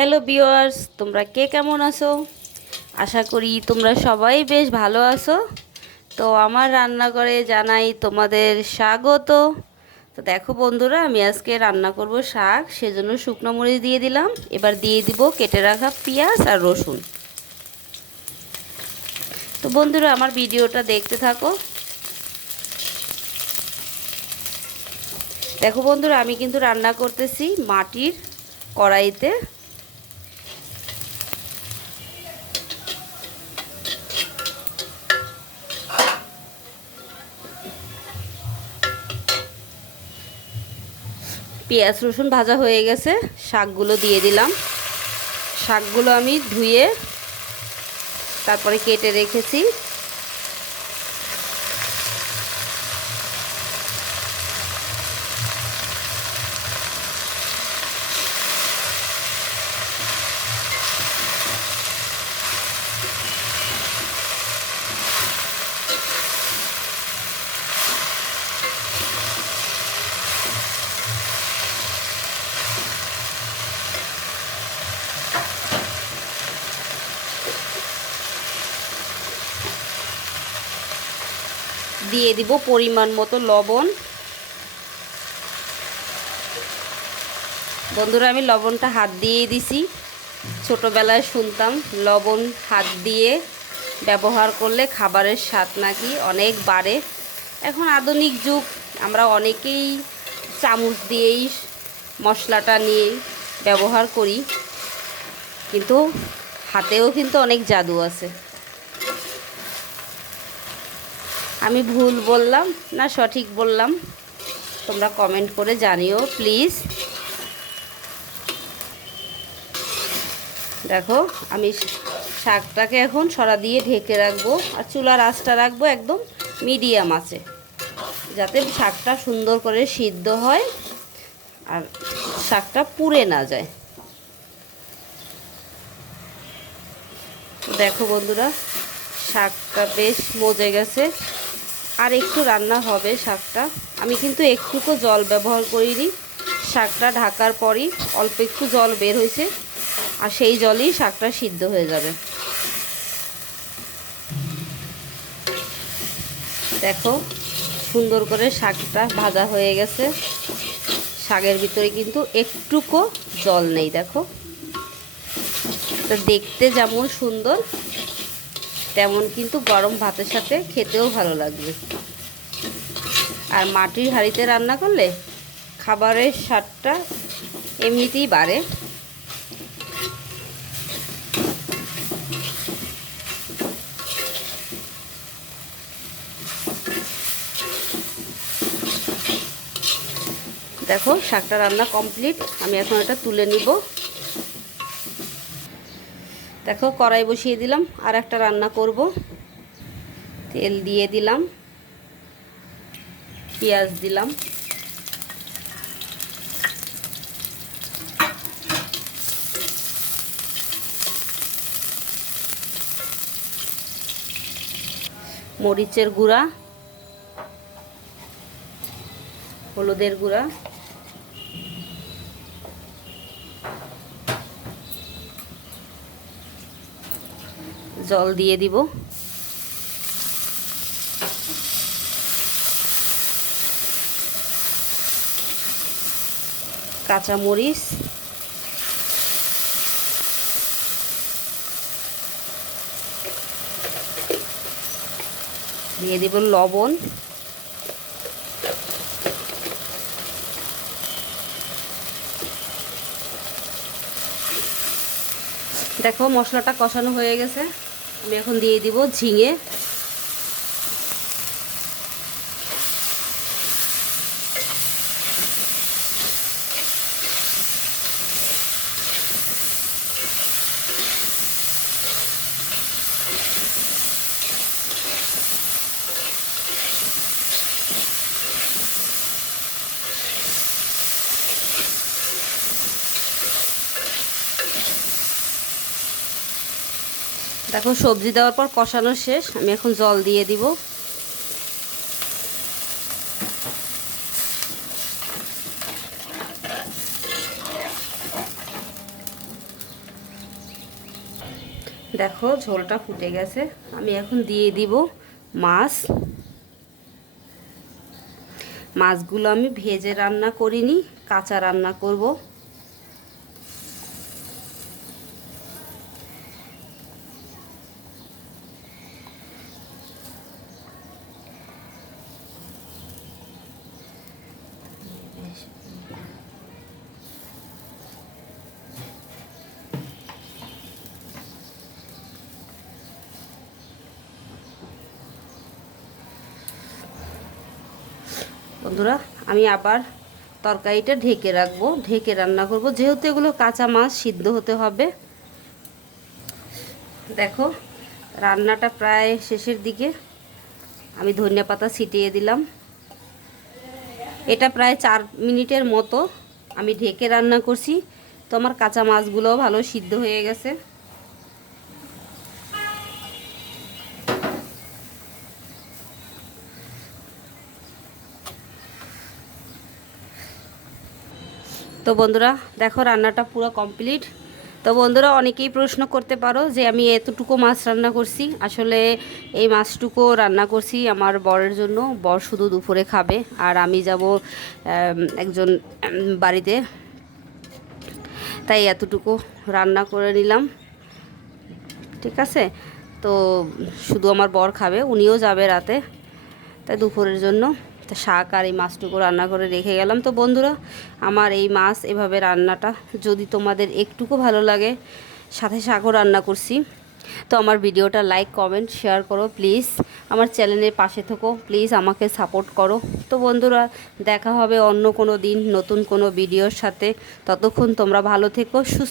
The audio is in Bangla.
হ্যালো বিওয়ার্স তোমরা কে কেমন আছো? আশা করি তোমরা সবাই বেশ ভালো আছো। তো আমার রান্নাঘরে জানাই তোমাদের স্বাগত। তো দেখো বন্ধুরা, আমি আজকে রান্না করব শাক, সেজন্য শুকনো মরিচ দিয়ে দিলাম। এবার দিয়ে দিব কেটে রাখা পেঁয়াজ আর রসুন। তো বন্ধুরা, আমার ভিডিওটা দেখতে থাকো। দেখো বন্ধুরা, আমি কিন্তু রান্না করতেছি মাটির কড়াইতে। পেঁয়াজ রসুন ভাজা হয়ে গেছে শাকগুলো দিয়ে দিলাম। শাকগুলো আমি ধুয়ে তারপরে কেটে রেখেছি। দিয়ে দিব পরিমাণ মতো লবণ। বন্ধুরা, আমি লবণটা হাত দিয়েই দিছি। ছোটোবেলায় শুনতাম, লবণ হাত দিয়ে ব্যবহার করলে খাবারের স্বাদ নাকি অনেক বাড়ে। এখন আধুনিক যুগ, আমরা অনেকেই চামচ দিয়েই মশলাটা নিয়ে ব্যবহার করি। কিন্তু হাতেও কিন্তু অনেক জাদু আছে। আমি ভুল বললাম? না, সঠিক বললাম। তোমরা কমেন্ট করে জানিও প্লিজ দেখো, আমি শাকটাকে এখন সরা দিয়ে ঢেকে রাখব, আর চুলার আঁচটা রাখব একদম মিডিয়াম আছে, যাতে শাকটা সুন্দর করে সিদ্ধ হয় আর শাকটা পুড়ে না যায়। দেখো বন্ধুরা, শাকটা বেশ মজে গেছে। আর একটু রান্না হবে শাকটা। আমি কিন্তু একটুকু জল ব্যবহার করিনি। শাকটা ঢাকার পরই অল্প একটু জল বের হয়েছে আর সেই জলই শাকটা সিদ্ধ হয়ে যাবে। দেখো সুন্দর করে শাকটা ভাজা হয়ে গেছে। শাকের ভিতরে কিন্তু একটুকু জল নেই, দেখো। তো দেখতে যেমন সুন্দর তেমন কিন্তু গরম ভাতের সাথে খেতেও ভালো লাগবে। আর মাটির হাঁড়িতে রান্না করলে খাবারের স্বাদটা এমনিতেই বাড়ে। দেখো, শাকটা রান্না কমপ্লিট। আমি এখন এটা তুলে নিব। দেখো, কড়াই বসিয়ে দিলাম, আর একটা রান্না করব। তেল দিয়ে দিলাম, পেঁয়াজ দিলাম। মরিচের গুঁড়া, হলুদের গুঁড়া। জল দিয়ে দিব। কাঁচামরিচ। দিয়ে দিব লবণ। দেখো মশলাটা কষানো হয়ে গেছে। আমি এখন দিয়ে দিব ঝিঙে। দেখো, সবজি দেওয়ার পর কষানো শেষ। আমি এখন জল দিয়ে দিব। দেখো, ঝোলটা ফুটে গেছে। আমি এখন দিয়ে দিব মাছ। মাছগুলো আমি ভেজে রান্না করিনি, কাঁচা রান্না করব। বন্ধুরা, আমি আবার তরকারিটা ঢেকে রাখব, ঢেকে রান্না করব। যেহেতু এগুলো কাঁচা মাছ, সিদ্ধ হতে হবে। দেখো, রান্নাটা প্রায় শেষের দিকে। আমি ধনিয়া পাতা ছিটিয়ে দিলাম। এটা প্রায় চার মিনিটের মতো আমি ঢেকে রান্না করছি। তো আমার কাঁচা মাছগুলোও ভালো সিদ্ধ হয়ে গেছে। তো বন্ধুরা, দেখো রান্নাটা পুরো কমপ্লিট তো বন্ধুরা, অনেকেই প্রশ্ন করতে পারো যে আমি এতটুকু মাছ রান্না করছি। আসলে এই মাছটুকু রান্না করছি আমার বরের জন্য। বর শুধু দুপুরে খাবে। আর আমি যাব একজন বাড়িতে। তাই এতটুকু রান্না করে নিলাম। ঠিক আছে? তো শুধু আমার বর খাবে, উনিও যাবে রাতে, তাই দুপুরের জন্য। শাক আর এই মাছটুকু রান্না করে রেখে গেলাম। তো বন্ধুরা, আমার এই মাছ এভাবে রান্নাটা যদি তোমাদের একটুকু ভালো লাগে, সাথে শাকও রান্না করছি। তো আমার ভিডিওটা লাইক কমেন্ট শেয়ার করো প্লিজ আমার চ্যানেলের পাশে থেকো প্লিজ আমাকে সাপোর্ট করো। তো বন্ধুরা, দেখা হবে অন্য কোনো দিন নতুন কোনো ভিডিওর সাথে। ততক্ষণ তোমরা ভালো থেকো, সুস্থ